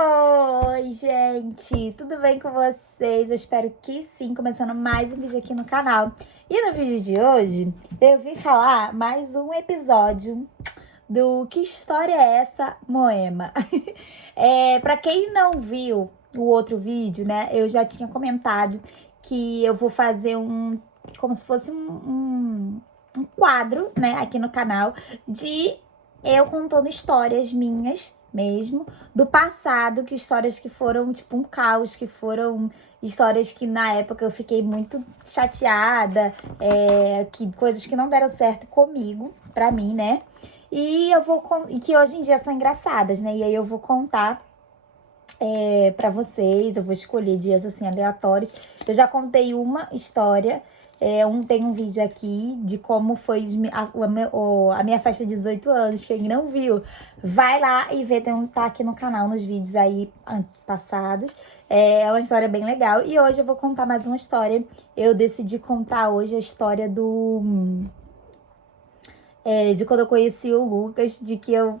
Oi, gente! Tudo bem com vocês? Eu espero que sim, começando mais um vídeo aqui no canal. E no vídeo de hoje, eu vim falar mais um episódio do Que História é Essa, Moema? Pra quem não viu o outro vídeo, né, eu já tinha comentado que eu vou fazer como se fosse um quadro, né, aqui no canal, de eu contando histórias minhas mesmo, do passado, que histórias que foram tipo um caos, que foram histórias que na época eu fiquei muito chateada, que coisas que não deram certo comigo, pra mim, né? E que hoje em dia são engraçadas, né? E aí eu vou contar pra vocês, eu vou escolher dias assim aleatórios. Eu já contei uma história, tem um vídeo aqui de como foi a minha festa de 18 anos. Quem não viu, vai lá e vê, tá aqui no canal, nos vídeos aí passados. É uma história bem legal. E hoje eu vou contar mais uma história. Eu decidi contar hoje a história de quando eu conheci o Lucas, de que eu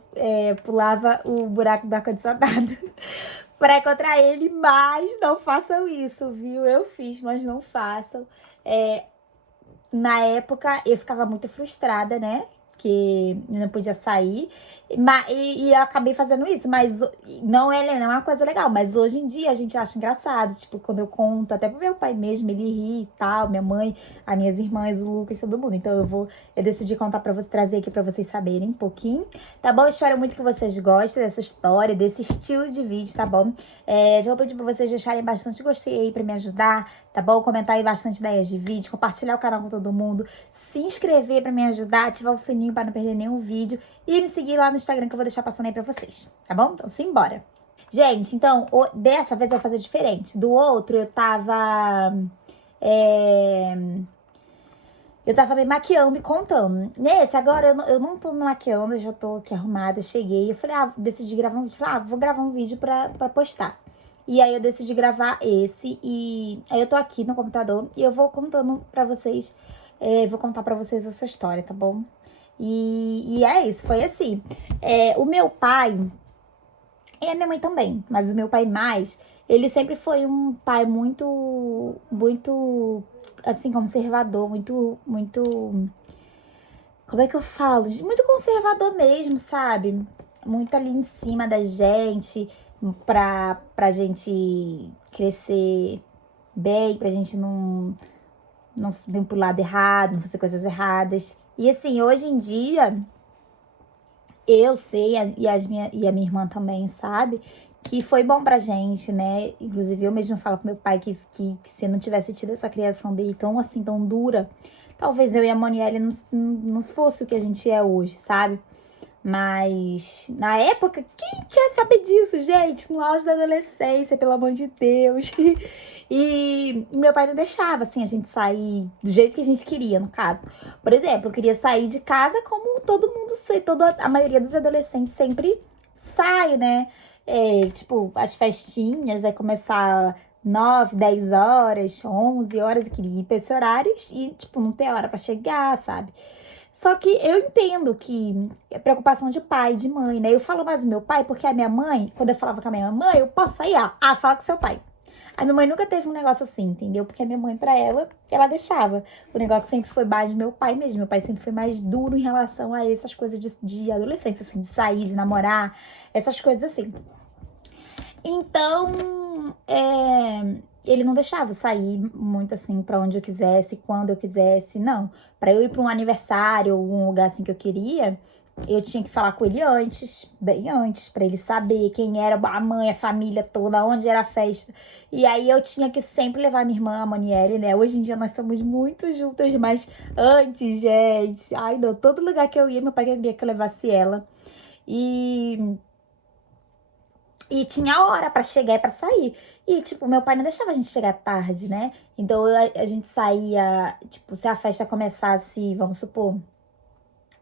pulava o buraco do ar-condicionado pra encontrar ele, mas não façam isso, viu? Eu fiz, mas não façam. Na época, eu ficava muito frustrada, né? Que eu não podia sair. E eu acabei fazendo isso, mas não é uma coisa legal. Mas hoje em dia a gente acha engraçado. Tipo, quando eu conto, até pro meu pai mesmo, ele ri e tal, minha mãe, as minhas irmãs, o Lucas, todo mundo. Então eu decidi contar pra vocês, trazer aqui pra vocês saberem um pouquinho, tá bom? Eu espero muito que vocês gostem dessa história, desse estilo de vídeo, tá bom? Já vou pedir pra vocês deixarem bastante gostei aí pra me ajudar, tá bom? Comentar aí bastante ideias de vídeo, compartilhar o canal com todo mundo, se inscrever pra me ajudar, ativar o sininho pra não perder nenhum vídeo e me seguir lá no Instagram que eu vou deixar passando aí pra vocês, tá bom? Então, simbora! Gente, então, dessa vez eu vou fazer diferente. Do outro, eu tava me maquiando e contando. Nesse, agora eu não tô me maquiando, eu já tô aqui arrumada, eu cheguei. Eu falei, decidi gravar um vídeo. Falei, vou gravar um vídeo pra postar. E aí eu decidi gravar esse. E aí eu tô aqui no computador e eu vou contando pra vocês. Vou contar pra vocês essa história, tá bom? E é isso, foi assim. O meu pai, e a minha mãe também, mas o meu pai mais, ele sempre foi um pai muito, muito, assim, conservador, muito, como é que eu falo? Muito conservador mesmo, sabe? Muito ali em cima da gente, pra gente crescer bem, pra gente não ir pro lado errado, não fazer coisas erradas. E assim, hoje em dia, eu sei, e a minha irmã também sabe, que foi bom pra gente, né? Inclusive, eu mesma falo pro meu pai que se eu não tivesse tido essa criação dele tão assim, tão dura, talvez eu e a Monielle não fosse o que a gente é hoje, sabe? Mas na época, quem quer saber disso, gente? No auge da adolescência, pelo amor de Deus. E meu pai não deixava, assim, a gente sair do jeito que a gente queria, no caso. Por exemplo, eu queria sair de casa como todo mundo, a maioria dos adolescentes sempre sai, né? Tipo, as festinhas, vai começar 9, 10 horas, 11 horas, eu queria ir pra esse horário e, tipo, não ter hora pra chegar, sabe? Só que eu entendo que é preocupação de pai, de mãe, né? Eu falo mais do meu pai porque a minha mãe, quando eu falava com a minha mãe, eu posso sair, fala com seu pai. A minha mãe nunca teve um negócio assim, entendeu? Porque a minha mãe, pra ela deixava. O negócio sempre foi mais do meu pai mesmo. Meu pai sempre foi mais duro em relação a essas coisas de adolescência, assim, de sair, de namorar, essas coisas assim. Então, ele não deixava eu sair muito assim pra onde eu quisesse, quando eu quisesse, não. Pra eu ir pra um aniversário ou um lugar assim que eu queria, eu tinha que falar com ele antes, bem antes, pra ele saber quem era a mãe, a família toda, onde era a festa. E aí eu tinha que sempre levar minha irmã, a Maniele, né? Hoje em dia nós somos muito juntas, mas antes, gente, ai não, todo lugar que eu ia, meu pai queria que eu levasse ela. E tinha hora pra chegar e pra sair. E, tipo, meu pai não deixava a gente chegar tarde, né? Então, a gente saía, tipo, se a festa começasse, vamos supor,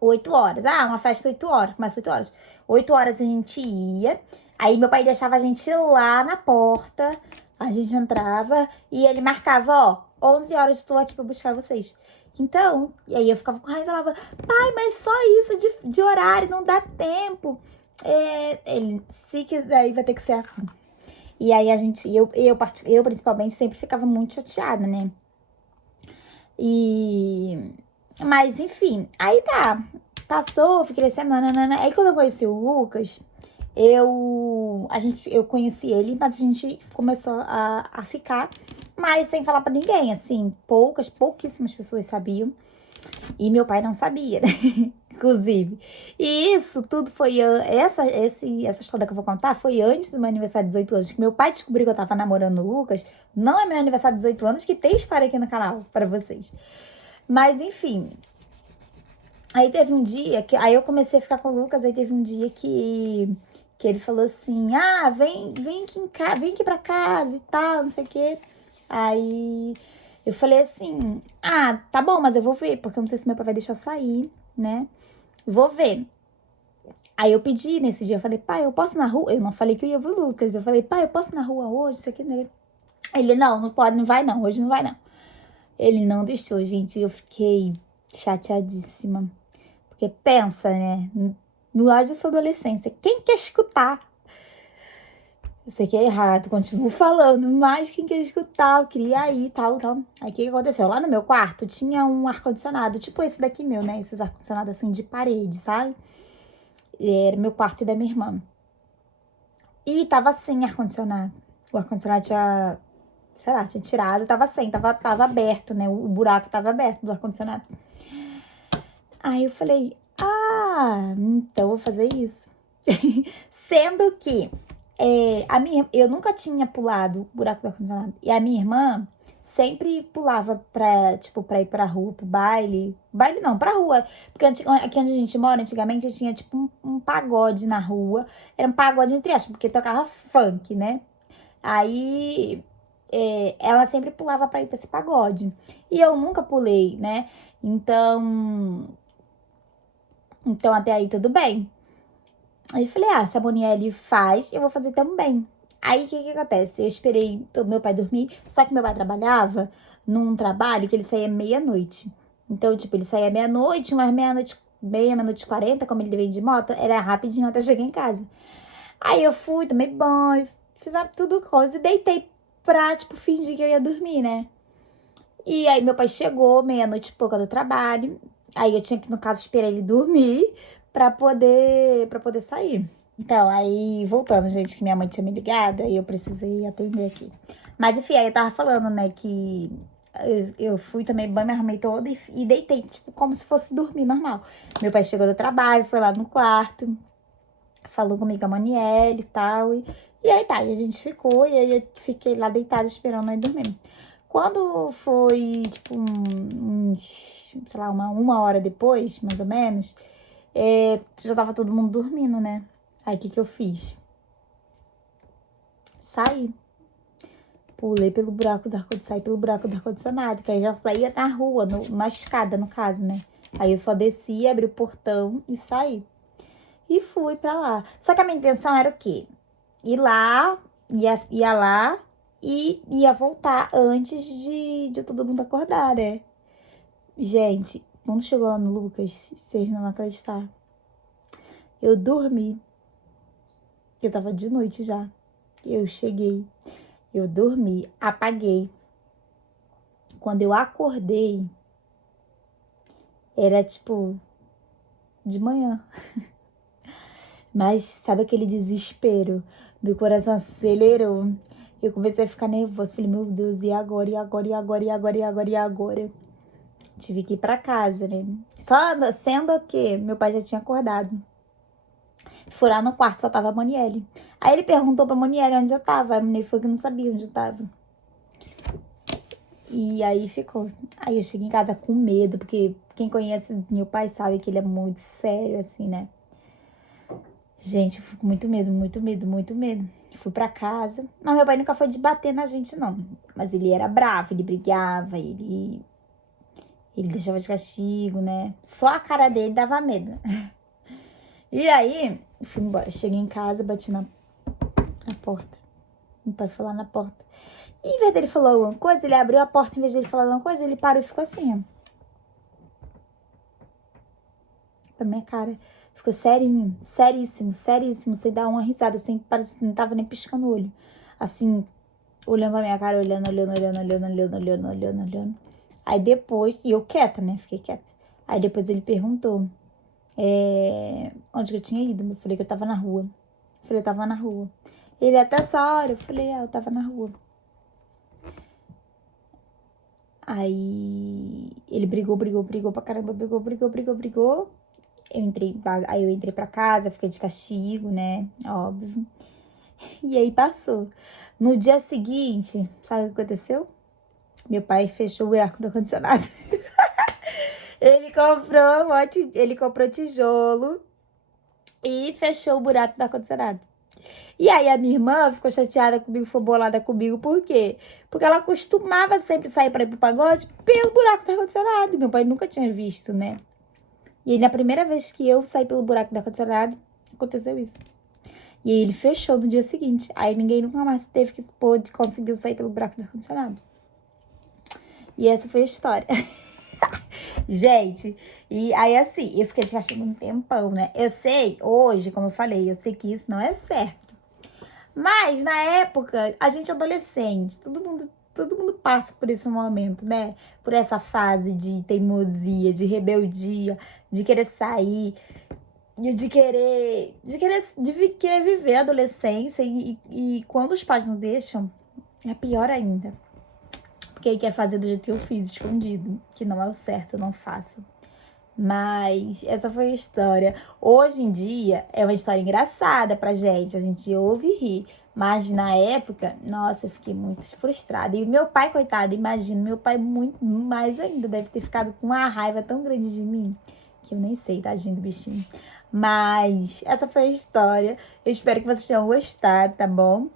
8 horas. Uma festa 8 horas, começa 8 horas. 8 horas a gente ia. Aí, meu pai deixava a gente lá na porta. A gente entrava e ele marcava, 11 horas estou aqui pra buscar vocês. Então, e aí eu ficava com raiva e falava, pai, mas só isso de horário, não dá tempo. Ele, se quiser, aí vai ter que ser assim. E aí eu principalmente sempre ficava muito chateada, né? Mas enfim, aí tá. Passou, fui crescendo, nananana. Aí quando eu conheci o Lucas, eu conheci ele, mas a gente começou a ficar, mas sem falar pra ninguém, assim, pouquíssimas pessoas sabiam. E meu pai não sabia, né? Inclusive. E isso tudo foi. Essa história que eu vou contar foi antes do meu aniversário de 18 anos. Que meu pai descobriu que eu tava namorando o Lucas. Não é meu aniversário de 18 anos, que tem história aqui no canal pra vocês. Mas enfim. Aí teve um dia que. Aí eu comecei a ficar com o Lucas. Aí teve um dia que ele falou assim: Ah, vem aqui vem aqui pra casa e tal, não sei o quê. Aí eu falei assim: Ah, tá bom, mas eu vou ver, porque eu não sei se meu pai vai deixar eu sair, né? Vou ver. Aí eu pedi nesse dia, eu falei, pai, eu posso ir na rua? Eu não falei que eu ia pro Lucas. Eu falei, pai, eu posso ir na rua hoje? Isso aqui, né? Ele, não pode, não vai não, hoje não vai não. Ele não deixou, gente. Eu fiquei chateadíssima. Porque pensa, né? No auge da sua adolescência, quem quer escutar? Eu sei que é errado, continuo falando, mas quem quer escutar, eu queria ir, tal. Aí o que aconteceu? Lá no meu quarto tinha um ar-condicionado, tipo esse daqui meu, né? Esses ar-condicionados assim de parede, sabe? Era meu quarto e da minha irmã. E tava sem ar-condicionado. O ar-condicionado tinha, sei lá, tinha tirado, tava sem, tava aberto, né? O buraco tava aberto do ar-condicionado. Aí eu falei, então eu vou fazer isso. Sendo que eu nunca tinha pulado o buraco do ar-condicionado. E a minha irmã sempre pulava pra ir pra rua, pro baile. Baile não, pra rua. Porque aqui onde a gente mora, antigamente tinha tipo um pagode na rua. Era um pagode entre aspas, porque tocava funk, né? Aí ela sempre pulava pra ir pra esse pagode. E eu nunca pulei, né? Então até aí tudo bem. Aí eu falei, se a Monielle faz, eu vou fazer também. Aí o que acontece? Eu esperei o meu pai dormir, só que meu pai trabalhava num trabalho que ele saía meia-noite. Então, tipo, ele saía meia-noite, umas meia-noite e 40, como ele veio de moto, era rapidinho até chegar em casa. Aí eu fui, tomei banho, fiz tudo coisa e deitei pra, tipo, fingir que eu ia dormir, né? E aí meu pai chegou meia-noite e pouca do trabalho. Aí eu tinha que, no caso, esperar ele dormir pra poder sair. Então, aí, voltando, gente, que minha mãe tinha me ligado, aí eu precisei atender aqui. Mas, enfim, aí eu tava falando, né, que eu fui também, banho, me arrumei toda e deitei, tipo, como se fosse dormir normal. Meu pai chegou do trabalho, foi lá no quarto, falou comigo a Maniele e tal, e aí tá, e a gente ficou, e aí eu fiquei lá deitada esperando ele dormir. Quando foi, tipo, sei lá, uma hora depois, mais ou menos, já tava todo mundo dormindo, né? Aí, o que eu fiz? Saí. Pulei pelo buraco do ar-condicionado, saí pelo buraco do ar-condicionado, que aí já saía na rua, na escada, no caso, né? Aí eu só desci, abri o portão e saí. E fui pra lá. Só que a minha intenção era o quê? Ir lá, ia lá e ia voltar antes de todo mundo acordar, né? Gente, quando chegou lá no Lucas, vocês não vão acreditar. Eu dormi. Eu tava de noite já. Eu cheguei. Eu dormi, apaguei. Quando eu acordei, era tipo de manhã. Mas sabe aquele desespero? Meu coração acelerou. Eu comecei a ficar nervosa. Falei, meu Deus, e agora? E agora? E agora? E agora? E agora? E agora? Tive que ir pra casa, né? Só sendo que meu pai já tinha acordado. Fui lá no quarto, só tava a Monielle. Aí ele perguntou pra Monielle onde eu tava. A Monielle falou que não sabia onde eu tava. E aí ficou. Aí eu cheguei em casa com medo, porque quem conhece meu pai sabe que ele é muito sério, assim, né? Gente, eu fui com muito medo, muito medo, muito medo. Fui pra casa. Mas meu pai nunca foi de bater na gente, não. Mas ele era bravo, ele brigava, ele deixava de castigo, né? Só a cara dele dava medo. E aí, fui embora. Cheguei em casa, bati na porta. Meu pai foi lá na porta. E em vez dele falar alguma coisa, ele abriu a porta. Em vez dele falar alguma coisa, ele parou e ficou assim, ó. Pra minha cara. ficou serinho, seríssimo, seríssimo. Você dá uma risada, assim, parece que não tava nem piscando o olho. Assim, olhando pra minha cara, olhando. Aí depois, e eu quieta, né? Fiquei quieta. Aí depois ele perguntou onde que eu tinha ido. Eu falei que eu tava na rua. Eu falei, eu tava na rua. Ele, até essa hora? Eu falei, eu tava na rua. Aí ele brigou pra caramba, brigou. Aí eu entrei pra casa, fiquei de castigo, né? Óbvio. E aí passou. No dia seguinte, sabe o que aconteceu? Meu pai fechou o buraco do ar-condicionado. Ele comprou tijolo e fechou o buraco do ar-condicionado. E aí a minha irmã ficou chateada comigo, foi bolada comigo. Por quê? Porque ela costumava sempre sair pra ir pro pagode pelo buraco do ar-condicionado. Meu pai nunca tinha visto, né? E aí, na primeira vez que eu saí pelo buraco do ar-condicionado, aconteceu isso. E aí ele fechou no dia seguinte. Aí ninguém nunca mais conseguiu sair pelo buraco do ar-condicionado. E essa foi a história. Gente, e aí assim, eu fiquei de castigo um tempão, né? Eu sei, hoje, como eu falei, eu sei que isso não é certo. Mas, na época, a gente é adolescente, todo mundo passa por esse momento, né? Por essa fase de teimosia, de rebeldia, de querer sair, de querer viver a adolescência. E quando os pais não deixam, é pior ainda. Porque aí quer fazer do jeito que eu fiz, escondido. Que não é o certo, eu não faço. Mas essa foi a história. Hoje em dia é uma história engraçada pra gente. A gente ouve e ri. Mas na época, nossa, eu fiquei muito frustrada. E o meu pai, coitado, imagina, meu pai muito mais ainda. Deve ter ficado com uma raiva tão grande de mim. Que eu nem sei, tadinho do bichinho. Mas essa foi a história. Eu espero que vocês tenham gostado, tá bom?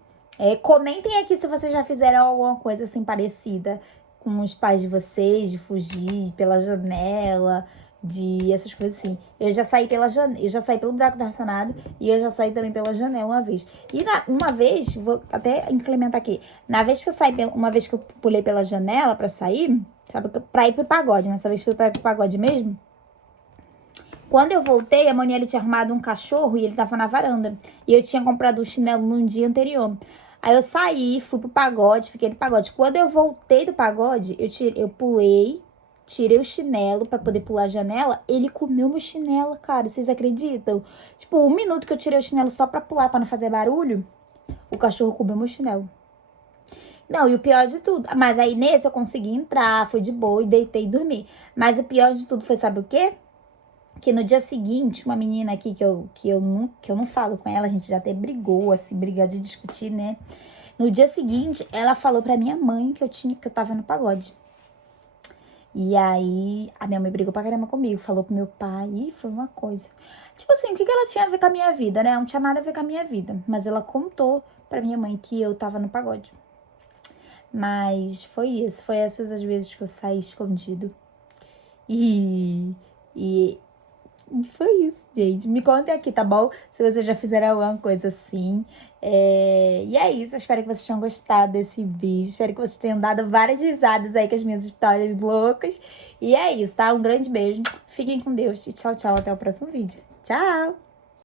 Comentem aqui se vocês já fizeram alguma coisa assim parecida com os pais de vocês, de fugir pela janela, de essas coisas assim. Eu já saí pelo buraco do ar-condicionado e eu já saí também pela janela uma vez. E uma vez, vou até implementar aqui, uma vez que eu pulei pela janela pra sair, sabe, pra ir pro pagode, né? Essa vez foi pra ir pro pagode mesmo. Quando eu voltei, a Monielle tinha arrumado um cachorro e ele tava na varanda. E eu tinha comprado um chinelo no dia anterior. Aí eu saí, fui pro pagode, fiquei no pagode. Quando eu voltei do pagode, eu pulei, tirei o chinelo pra poder pular a janela. Ele comeu meu chinelo, cara. Vocês acreditam? Tipo, 1 minuto que eu tirei o chinelo só pra pular, pra não fazer barulho, o cachorro comeu meu chinelo. Não, e o pior de tudo... Mas aí nesse eu consegui entrar, foi de boa e deitei e dormi. Mas o pior de tudo foi, sabe o quê? Que no dia seguinte, uma menina aqui que eu não falo com ela, a gente já até brigou, assim, brigar de discutir, né? No dia seguinte, ela falou pra minha mãe que eu tava no pagode. E aí, a minha mãe brigou pra caramba comigo, falou pro meu pai, e foi uma coisa. Tipo assim, o que ela tinha a ver com a minha vida, né? Não tinha nada a ver com a minha vida. Mas ela contou pra minha mãe que eu tava no pagode. Mas foi isso, foi essas as vezes que eu saí escondido. E foi isso, gente. Me contem aqui, tá bom? Se vocês já fizeram alguma coisa assim. E é isso. Eu espero que vocês tenham gostado desse vídeo. Espero que vocês tenham dado várias risadas aí com as minhas histórias loucas. E é isso, tá? Um grande beijo. Fiquem com Deus. E tchau, tchau. Até o próximo vídeo. Tchau!